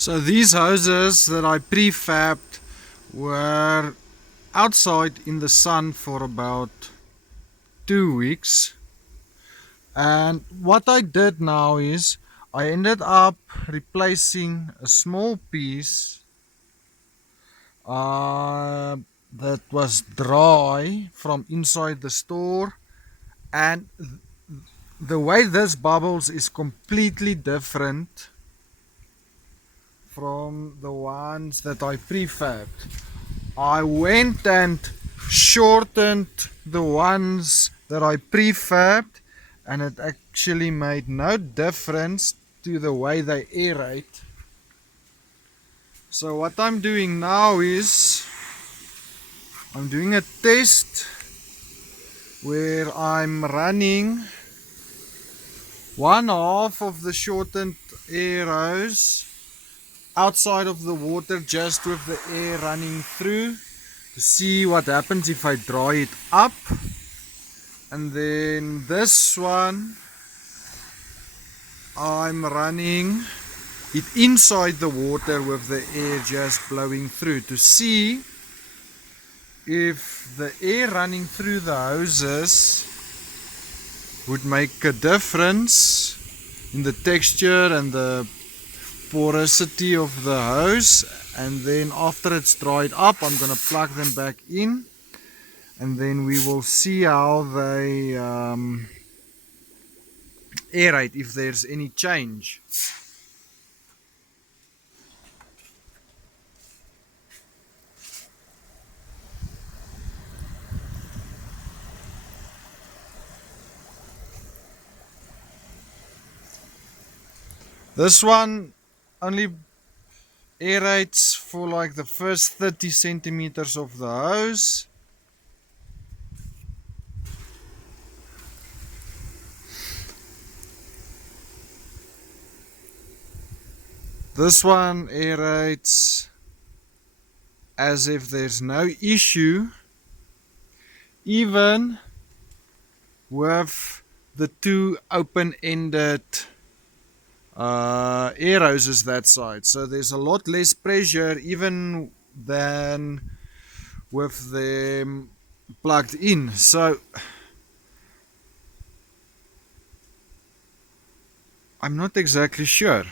So these hoses that I prefabbed were outside in the sun for about 2 weeks, and what I did now is I ended up replacing a small piece that was dry from inside the store, and the way this bubbles is completely different from the ones that I prefabbed. I went and shortened the ones that I prefabbed, and it actually made no difference to the way they aerate. So what I'm doing now is I'm doing a test where I'm running one half of the shortened air hose outside of the water, just with the air running through, to see what happens if I dry it up. And then this one I'm running it inside the water with the air just blowing through, to see if the air running through the hoses would make a difference in the texture and the porosity of the hose. And then after it's dried up, I'm going to plug them back in, and then we will see how they aerate, if there's any change. This one only aerates for like the first 30 centimeters of the hose. This one aerates as if there's no issue, even with the two open-ended air hoses that side. So there's a lot less pressure even than with them plugged in. So I'm not exactly sure.